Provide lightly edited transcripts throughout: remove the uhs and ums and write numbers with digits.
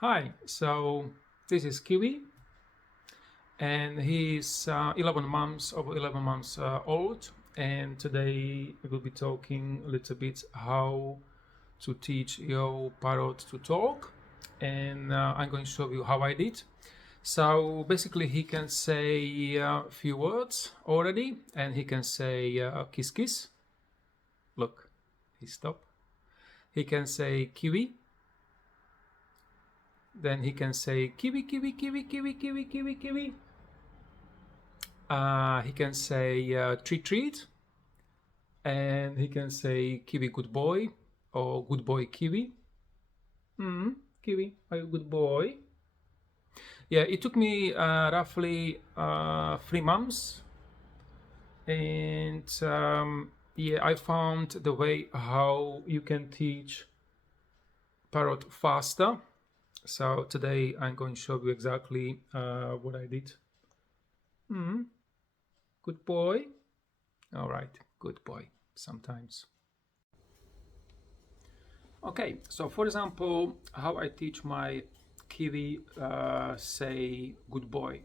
Hi, so this is Kiwi, and he's 11 months old. And today we will be talking a little bit how to teach your parrot to talk, and I'm going to show you how I did. So basically, he can say a few words already, and he can say kiss kiss. Look, he stopped. He can say kiwi. Then he can say kiwi kiwi kiwi kiwi kiwi kiwi kiwi. He can say treat treat, and he can say kiwi good boy or good boy kiwi. Kiwi, are you a good boy? Yeah, it took me roughly 3 months, and yeah, I found the way how you can teach parrot faster. So today I'm going to show you exactly what I did. Good boy. All right, good boy. Sometimes. Okay, so for example, how I teach my Kiwi say good boy.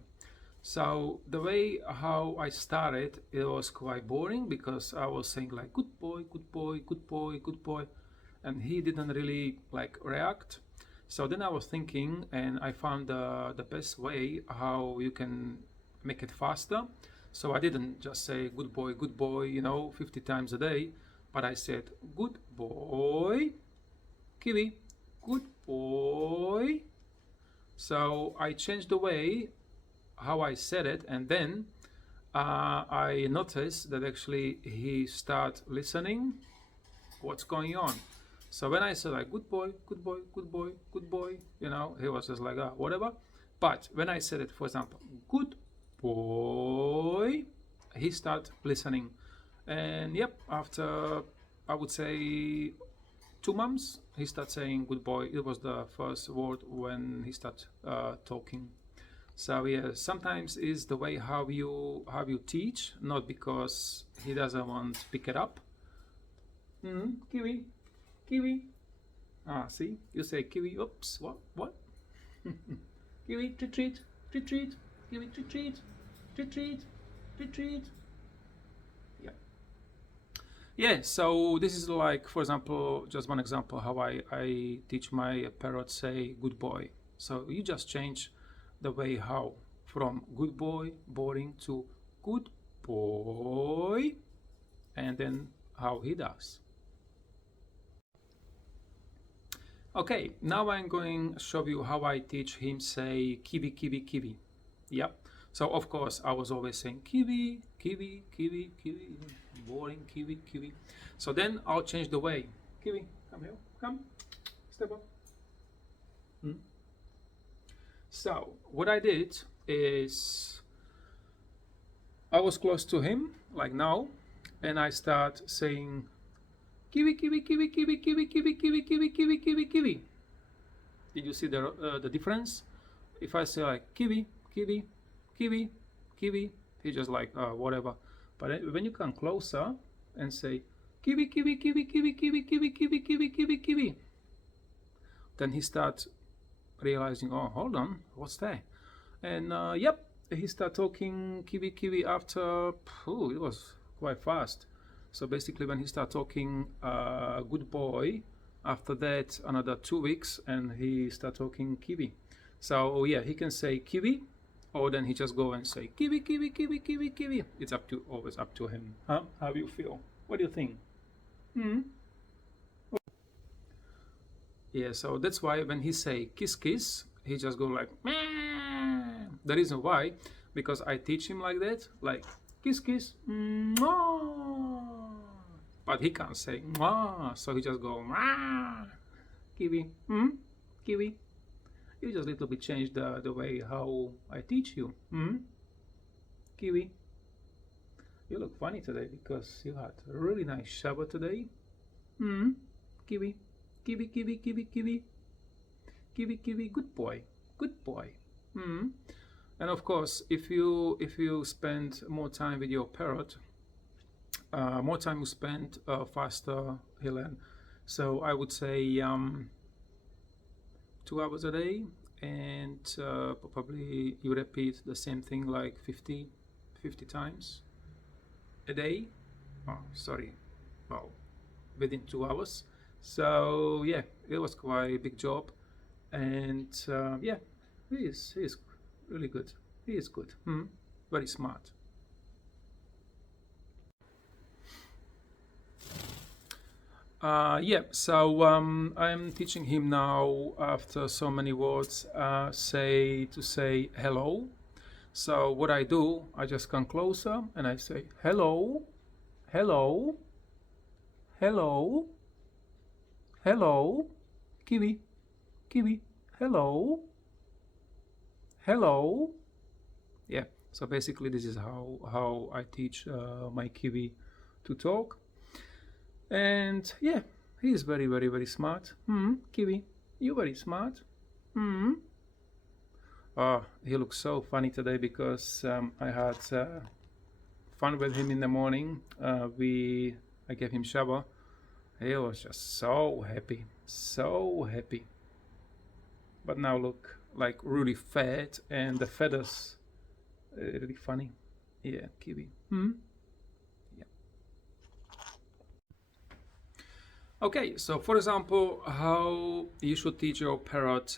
So the way how I started, it was quite boring because I was saying like good boy, good boy, good boy, good boy, and he didn't really like react. So then I was thinking, and I found the best way how you can make it faster. So I didn't just say good boy, 50 times a day, but I said good boy, Kiwi, good boy. So I changed the way how I said it, and then I noticed that actually he start listening what's going on. So when I said like good boy, good boy, good boy, good boy, he was just like whatever. But when I said it, for example, good boy, he start listening, and yep, after I would say 2 months, he started saying good boy. It was the first word when he started talking. So yeah, sometimes is the way how you teach, not because he doesn't want to pick it up. Kiwi, kiwi. See, you say kiwi. Oops, what? Kiwi, treat, treat, treat, treat. Kiwi, treat, treat, treat, treat, treat, treat. Yeah. Yeah. So this is like, for example, just one example how I teach my parrot say good boy. So you just change the way how from good boy, boring, to good boy, and then how he does. Okay, now I'm going to show you how I teach him say kiwi, kiwi, kiwi. Yep. So of course I was always saying kiwi, kiwi, kiwi, kiwi, boring, kiwi, kiwi. So then I'll change the way. Kiwi, come here, come, step up. So what I did is I was close to him, like now, and I start saying kiwi, kiwi, kiwi, kiwi, kiwi, kiwi, kiwi, kiwi, kiwi, kiwi, kiwi. Did you see the difference? If I say like kiwi, kiwi, kiwi, kiwi, he just like whatever. But when you come closer and say kiwi, kiwi, kiwi, kiwi, kiwi, kiwi, kiwi, kiwi, kiwi, kiwi, then he starts realizing, oh, hold on, what's that? And yep, he started talking kiwi, kiwi after, it was quite fast. So basically when he started talking good boy, after that another 2 weeks and he started talking kiwi. So yeah, he can say kiwi, or then he just go and say kiwi, kiwi, kiwi, kiwi, kiwi. It's always up to him. Huh? How do you feel? What do you think? Yeah, so that's why when he say kiss kiss, he just go like meh. The reason why, because I teach him like that, like kiss kiss, mwah. But he can't say mwah, so he just go mwah. Kiwi, kiwi. You just little bit change the way how I teach you. Kiwi. You look funny today because you had a really nice shower today. Kiwi. Kiwi, kiwi, kiwi, kiwi. Kiwi, kiwi, good boy. Good boy. And of course, if you spend more time with your parrot, more time you spend, faster he'll learn. So I would say 2 hours a day, and probably you repeat the same thing like 50 times a day. Oh, sorry, well, within 2 hours. So yeah, it was quite a big job, and yeah, he is really good. He is good. Very smart. Yeah, so I'm teaching him now after so many words to say hello. So what I do, I just come closer and I say hello, hello, hello, hello, Kiwi, Kiwi, hello, hello. Yeah, so basically this is how I teach my Kiwi to talk. And yeah, he is very, very, very smart. Kiwi, you very smart. Oh, he looks so funny today because I had fun with him in the morning. I gave him shower. He was just so happy, so happy. But now look, like really fat, and the feathers, really funny. Yeah, Kiwi. Yeah. Okay, so for example, how you should teach your parrot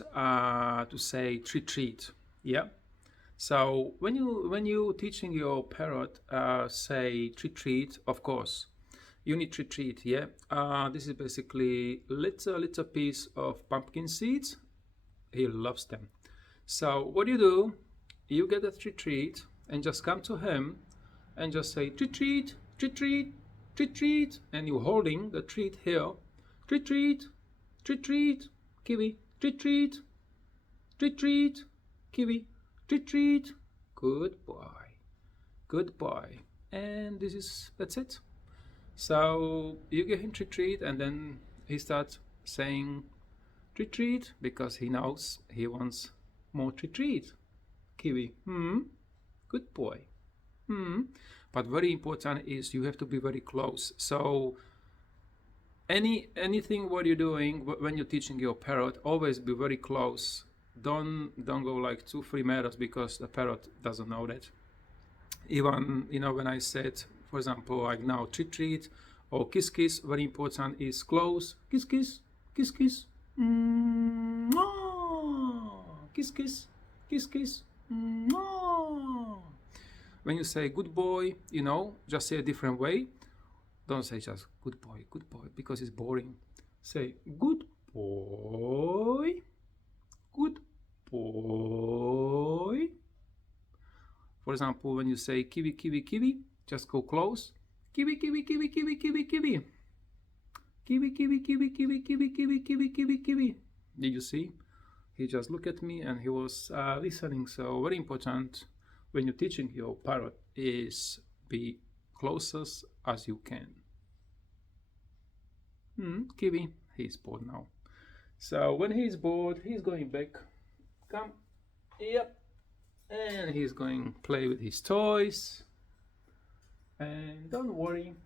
to say treat treat. Yeah. So when you teaching your parrot say treat treat, of course, you need treat treat. Yeah. This is basically little piece of pumpkin seeds. He loves them. So what do? You get a treat treat and just come to him and just say treat treat, treat treat, treat treat, and you're holding the treat here. Treat treat, treat treat, Kiwi, treat treat, treat treat, Kiwi, treat treat. Good boy, good boy. And that's it. So you give him treat treat, and then he starts saying treat treat because he knows he wants more treat treat. Kiwi, good boy. But very important is you have to be very close. So anything what you're doing when you're teaching your parrot, always be very close. Don't go like 2-3 meters because the parrot doesn't know that. Even when I said, for example, like now treat treat or kiss kiss, very important is close. Kiss kiss, kiss kiss. Kiss kiss, kiss kiss. When you say good boy, just say a different way. Don't say just good boy, because it's boring. Say good boy, good boy. For example, when you say kiwi, kiwi, kiwi, just go close. Kiwi, kiwi, kiwi, kiwi, kiwi, kiwi. Kiwi, kiwi, kiwi, kiwi, kiwi, kiwi, kiwi, kiwi, kiwi. Did you see? He just looked at me and he was listening. So very important when you're teaching your parrot is be closest as you can. Kiwi, he's bored now. So when he's bored, he's going back. Come. Yep. And he's going to play with his toys. And don't worry.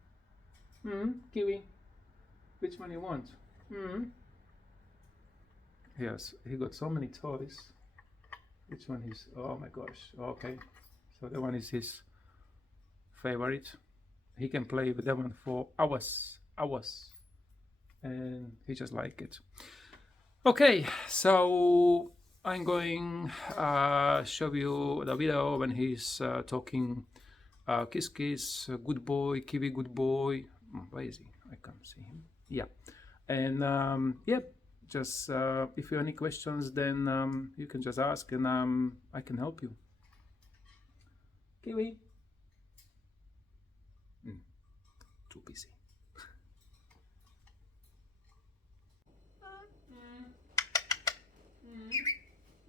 Kiwi, which one you want? Yes, he got so many toys. Which one is? Oh my gosh. Okay. So that one is his favorite. He can play with that one for hours. And he just like it. Okay, so I'm going show you the video when he's talking kiss kiss, good boy, Kiwi, good boy. Where is he? I can't see him. Yeah. And yeah, just if you have any questions, then you can just ask and I can help you. Kiwi. Too busy.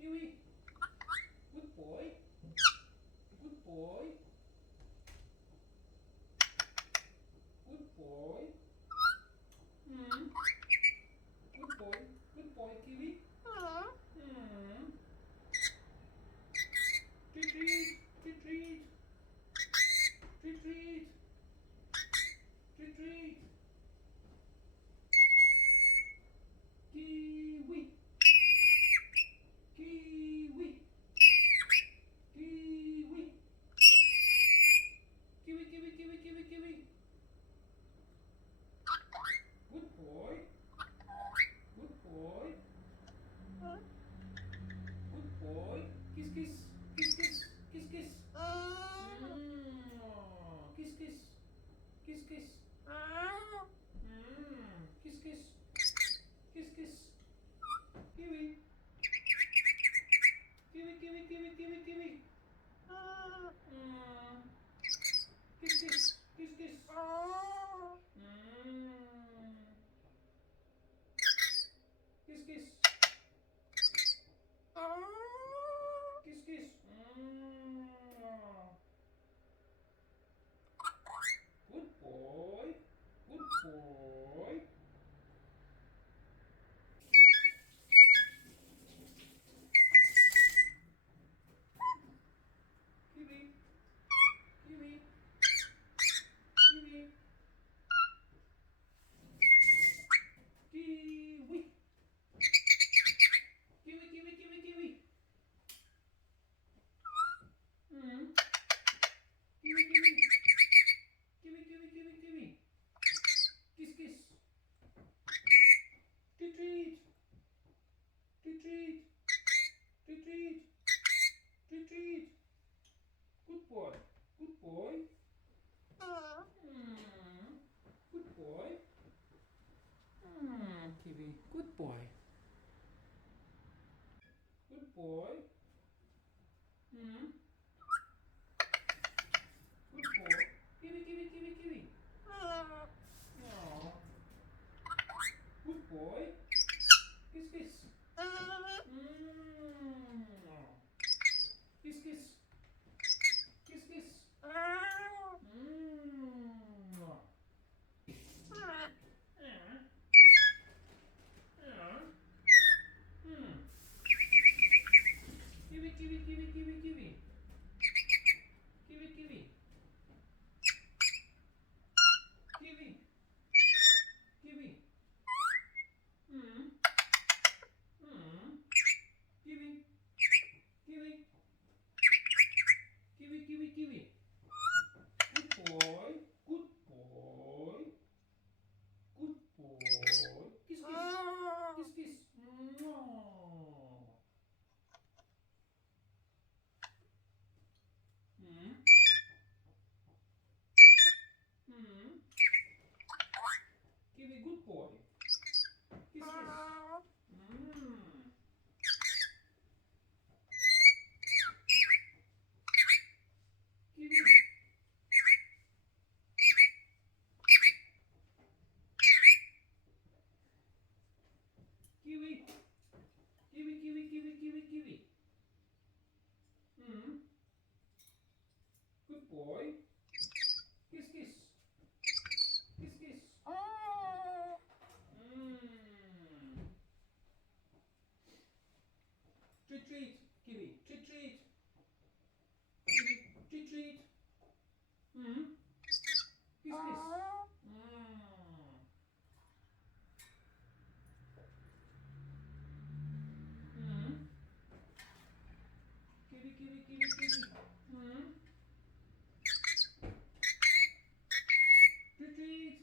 Kiwi. Good boy. Good boy. Good boy. Good boy. Good boy, Kiwi. Treat treat. Treat treat. Treat treat. Treat treat. boy. Good boy. Kiwi, kiwi, kiwi, kiwi. Aw. Good boy. Kiss, kiss. Kiss, kiss. Kiss, kiss. Kiwi, kiwi, kiwi, kiwi, kiwi. Kiwi, kiwi. Kiwi. Kiwi. Kiwi. Kiwi. Kiwi, kiwi, kiwi. Good boy. Good boy. Good boy. Kiss, kiss. Kiss, kiss. Mwah. Kiwi, good boy. Kiss, kiss. Kiwi. Kiwi. Kiwi, kiwi, kiwi, kiwi, kiwi. Good boy. Kiss, kiss. Kiss, kiss. Treat, treat. Kiwi. Treat, treat. Kiwi. Treat, treat. Kiss, kiss. Kiwi, kiwi, kiwi, kiwi. Treat, treat.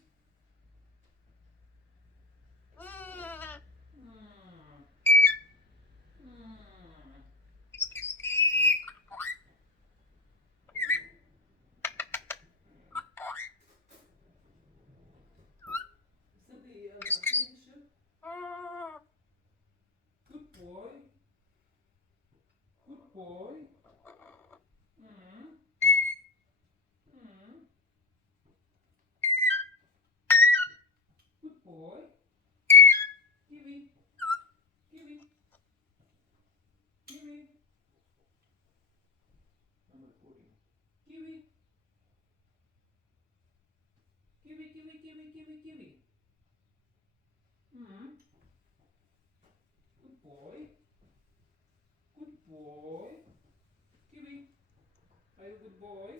Somebody attention. Good boy. Good boy. Good boy. Kiwi. Kiwi. Kiwi. Number 40. Kiwi. Kiwi, kiwi, kiwi, kiwi, kiwi. Good boy. Good boy. Kiwi. Are you a good boy?